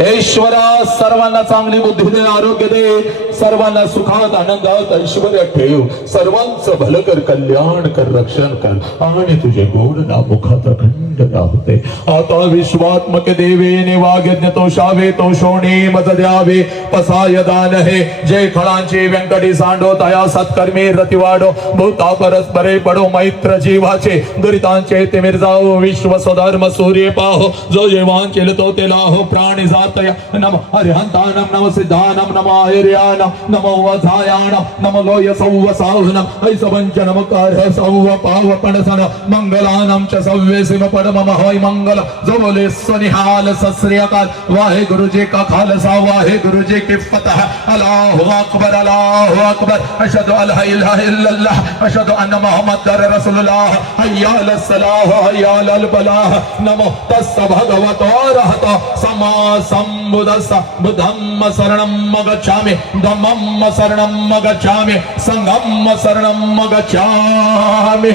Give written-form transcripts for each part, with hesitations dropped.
ईश्वरा सर्वांना चांगली बुद्धी दे, आरोग्य दे, सर्वांना सुखात आनंदात ऐश्वर्य ठेव, सर्वांचं भलं कर, कल्याण कर, रक्षण कर आणि तुझे गोड ना मुखात अखंड राहते. आता विश्वात्मक देवे निवाग्यज्ञ तो शावे तो शोणी मज द्यावे पसाय दान हे जे खळांची व्यंकटी सांडो तया सत्कर्मी रती वाढो भूता परस्परे पडो मैत्र जीवाचे दुरितांचे ते मिरजाओ विश्व स्वधर्म सूर्य पाहो जो जेवांचेल तो ते लाहो प्राणी नम हरिहंतानम नम सिद्धानम नम आयर्यानम नमो वधायानम नम लोय सौवसाहुनम ऐसवंच नम कार्य सौव पावपणसन मंगलानम च सव्यसिम पडम होय मंगल जवले सुनिहाल सस्रियकाल वाहे गुरु जी का खालसा वाहे गुरु जी की फतह अल्लाहु अकबर अशहदु अल्ला इलाहा इल्लल्लाह अशहदु अन्ना मुहम्मदर रसूलुल्लाह हय्या अलस सलाह हय्या अल फलाह नमो तस्स भगवतो अरहतो सम्मा संबुद्धस्स बुद्धम्म शरणं गच्छामि धम्मं शरणं गच्छामि संघं शरणं गच्छामि.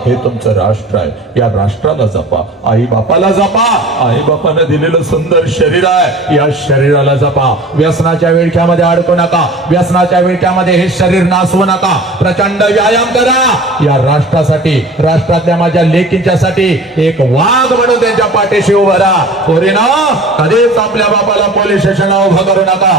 हे तुमचं राष्ट्र आहे, या राष्ट्राला जपा, आई बापाला जपा, आई बापाने दिलेलं सुंदर शरीर आहे, या शरीराला जपा. व्यसनाच्या विळख्यामध्ये अडकू नका, व्यसनाच्या विळख्यामध्ये हे शरीर नासवू नका. प्रचंड व्यायाम करा या राष्ट्रासाठी, राष्ट्रातल्या माझ्या लेकींच्यासाठी एक वाघ म्हणून त्यांच्या पाठीशी उभा राहा. पोरीनो, कधीच आपल्या बापाला पोलीस स्टेशनला उभा करू नका.